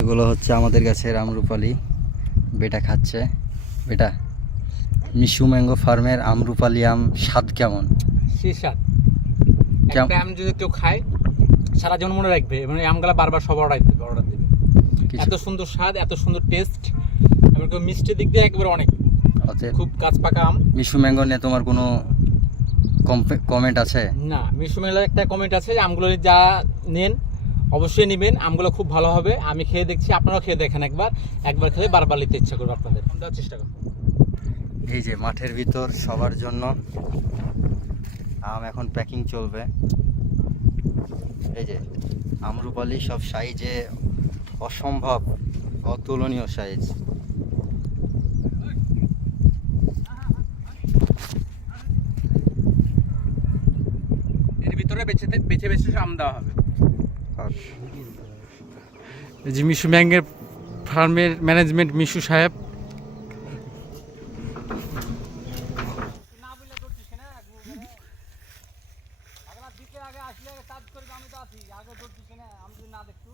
এগুলো হচ্ছে আমাদের গাছের আমরুপালি। বেটা খাচ্ছে। বেটা, মিশু ম্যাঙ্গো ফার্মের আমরুপালি আম স্বাদ কেমন? সেই স্বাদ একটা আম যদি কেউ খায় সারা জীবন মনে রাখবে, মানে আমগুলা বারবার সব অর্ডার দেবে। এত সুন্দর স্বাদ, এত সুন্দর টেস্ট, এবং মিষ্টি দিক দিয়ে একবারে অনেক খুব কাঁচ পাকা আম। মিশু ম্যাঙ্গো নিয়ে তোমার কোনো কমেন্ট আছে? না, মিশু ম্যাঙ্গোর একটা কমেন্ট আছে, আমগুলো যা নেন অবশ্যই নেবেন, আমগুলো খুব ভালো হবে। আমি খেয়ে দেখছি, আপনারাও খেয়ে দেখেন একবার খেলে বারবার নিতে ইচ্ছা করবে আপনাদের। দেওয়ার চেষ্টা করুন। এই যে মাঠের ভিতর সবার জন্য আম এখন প্যাকিং চলবে। এই যে আমরুপালি সব সাইজে অসম্ভব অতুলনীয় সাইজ। এর ভিতরে বেছে বেছে আম দেওয়া হবে। এই যে মিশু ম্যাঙ্গের ফার্মের ম্যানেজমেন্ট মিশু সাহেব। আগে আসলে কাজ করবে, আমি তো আছি, আগে দৌড় দিচ্ছি না, আমি যদি না দেখতো